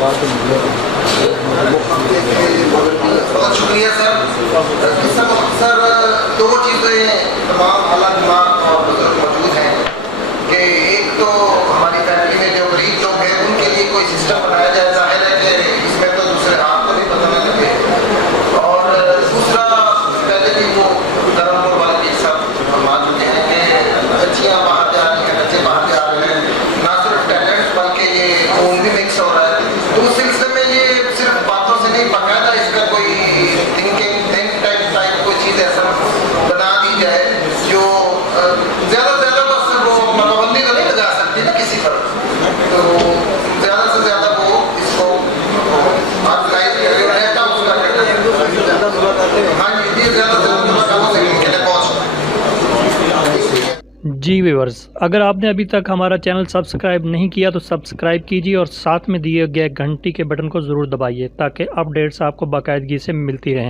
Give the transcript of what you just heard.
बहुत शुक्रिया सर। दो चीज़ें तमाम आला दिमाग और बुजुर्ग मौजूद हैं कि एक तो हमारी फैमिली में जो गरीब लोग हैं उनके लिए कोई सिस्टम बनाया जाए। जाहिर है कि इसमें तो दूसरे हाथ को भी पता न लगे, और दूसरा पहले भी वो धर्मपुर वाले सब मान चुके हैं कि बच्चियाँ बाहर जा रही हैं, बच्चे बाहर जा रहे हैं, ना सिर्फ टैलेंट बल्कि ये खून भी मिक्स हो रहा है। तो उस सिलसिले में ये सिर्फ बातों से नहीं, बाकायदा इसका कोई थिंक टाइप कोई चीज़ ऐसा बना दी जाए जो ज़्यादा से ज़्यादा बस वो पाबंदी तो नहीं लगा सकती ना किसी पर, तो ज़्यादा से ज़्यादा वो इसको ऑर्गेनाइज रहता उसका। हाँ जी, ज़्यादा से ज़्यादा मुमकिन है पहुँच। जी व्यूअर्स, अगर आपने अभी तक हमारा चैनल सब्सक्राइब नहीं किया तो सब्सक्राइब कीजिए और साथ में दिए गए घंटी के बटन को ज़रूर दबाइए ताकि अपडेट्स आपको बाकायदगी से मिलती रहें।